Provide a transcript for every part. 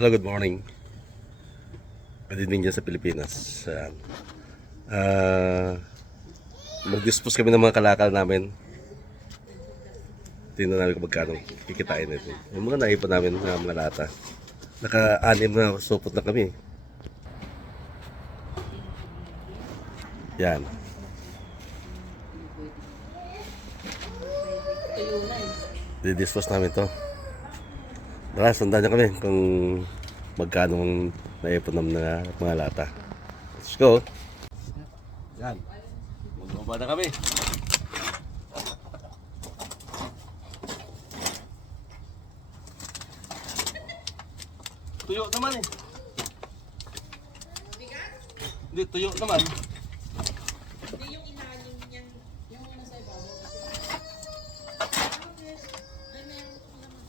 Hello, good morning. Good evening dyan sa Pilipinas. Mag-dispose kami ng mga kalakal namin. Tingnan namin kung magkano kikitain natin. Yung mga naipon namin ng mga lata. Naka-anim na supot na kami. Yan. Di-dispose namin to. Tara, sundan niya kami kung magkano ang naipon namin na mga lata. Let's go. Yan. Magbaba na kami. Tuyo naman eh. Hindi, tuyo naman. Hindi yung inalim niyan. Yung nasa ibabaw. Ay, meron ko naman.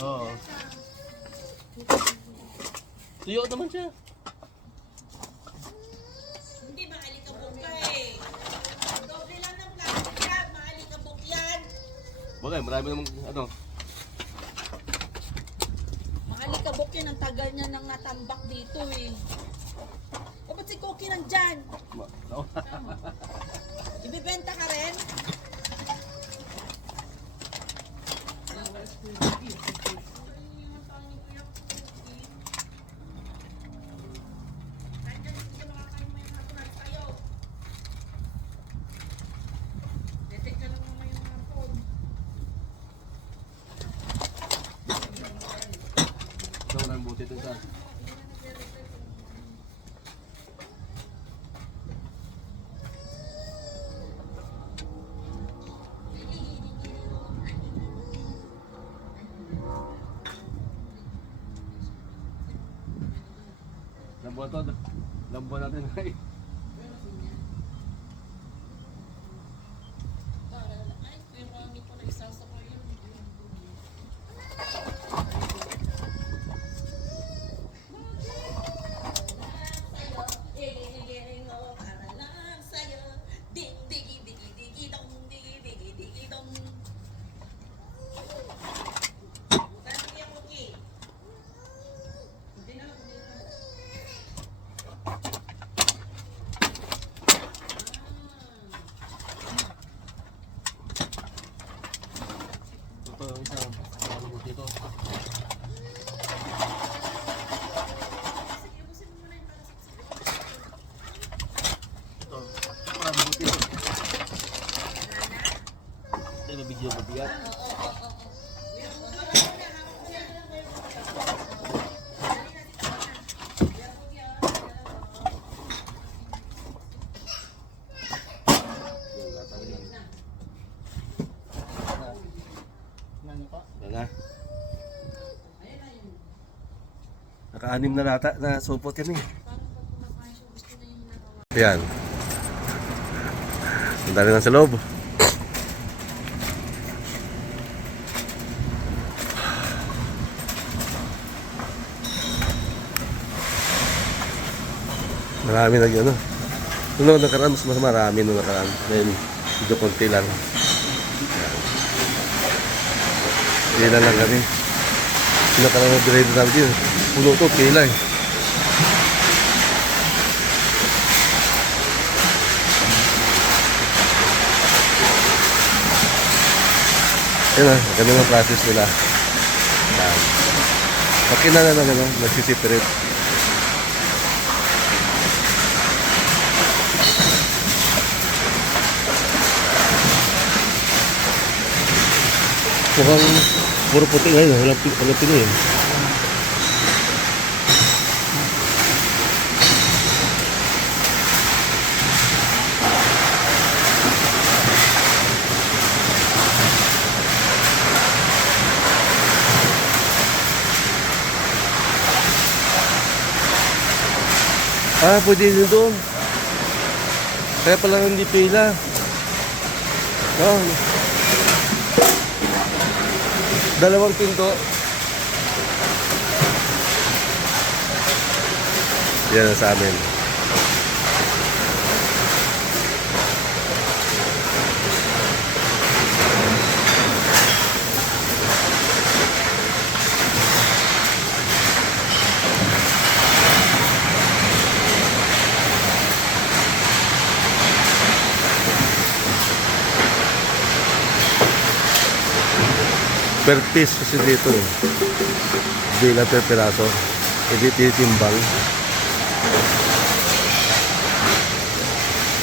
Oo. Tuyo naman siya. Hindi, maalikabok ka eh. Doble lang ng plastic yan. Maalikabok yan. Bagay, marami namang ano. Maalikabok yan. Ang tagal niya nang natambak dito eh. O ba't si Cookie nandyan? Ibibenta ka rin? Ito na ang buti ito sa. Lambuan to. Lambuan natin. Ay, may marami pa na isasakay yun. Ito yung isa. Ang buti ito. Ito. Ang buti ito. Ito yung video ko bigat. Yan na. Naka-anim na lata na supot kami. Yan. Ang dali lang sa loob. Marami na yun. Nung nakaraan, mas marami nung nakaraan. Ngayon, medyo konti lang. Kailan lang kami. Nakaraan na bilay na namin dito. Puno to, kailan. Yan na, ganun ang process nila. Okay na lang, nagsisiperate. Mukhang puro puti ngayon, walang pinoy. Pwede din doon. Kaya pala hindi pila. Oh. Dalawang pinto. Yan sa amin. Per piece kasi dito eh. Hindi lang per piraso. Hindi titimbang.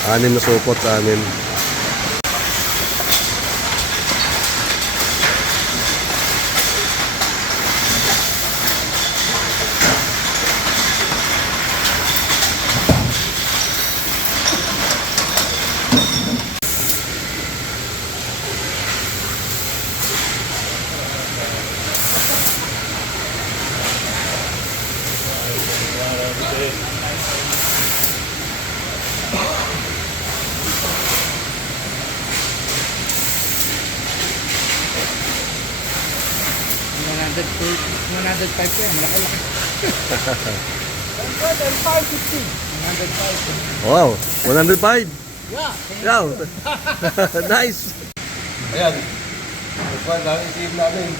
6 na supot sa amin. $105 po yan, malaki-laki. 105.50. 105. Wow, 105. Yeah. Wow. Nice. Ayan. Ito lang isip namin.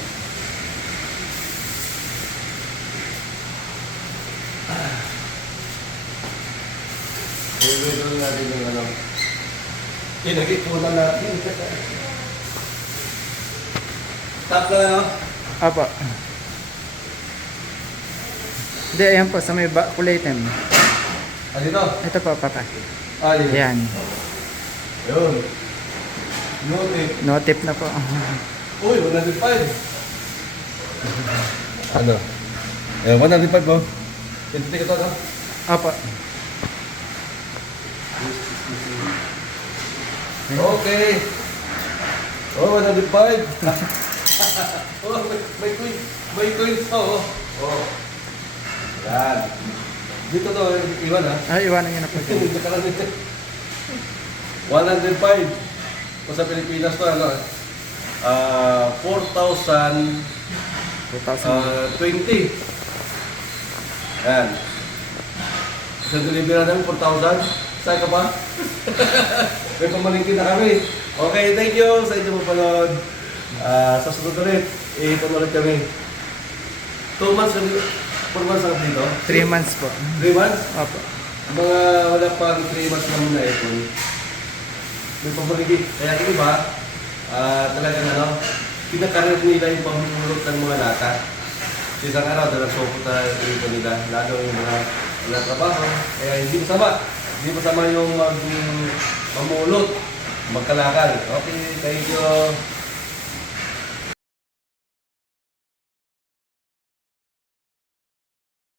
Iwito natin yung ano. Inagipunan natin. Stop lang ano? Apo. Hindi, ayan po, sa may kulay item. Ah, dito? Ito po, papa. Ah, dito. Ayan. Yun. Note. No tip na po. Uy, 105. Ano? Eh, 105 po. Tintitik ito, no? Apo. Okay. Oh, 105. Oh, may coin. May coins pa, oh. Oh. Yan. Dito to, iwan ha. Ay, iwanan nyo na po. Hindi ka lang dito. 105. Kung sa Pilipinas to, ano? 4,000 2,000. 20. Yan. Isang delivery namin, 4,000. Saan ka pa? May pamalingkin na kami. Okay, thank you sa inyong mapanood. Sa sunod ulit, iipon ulit kami. 2 months, 4 months lang dito. 3 months po. 3 months? Apo. Mga wala pang 3 months naman na ipon. May pamalingkin. Kaya yung iba, talagang ano, kinakarir nila yung pamulot ng mga lata. Sa isang araw, dalang sopot na ipon nila. Lalo yung mga wala trabaho. Kaya hindi masama. Hindi masama yung mamulot, magkalakal. Okay, thank you.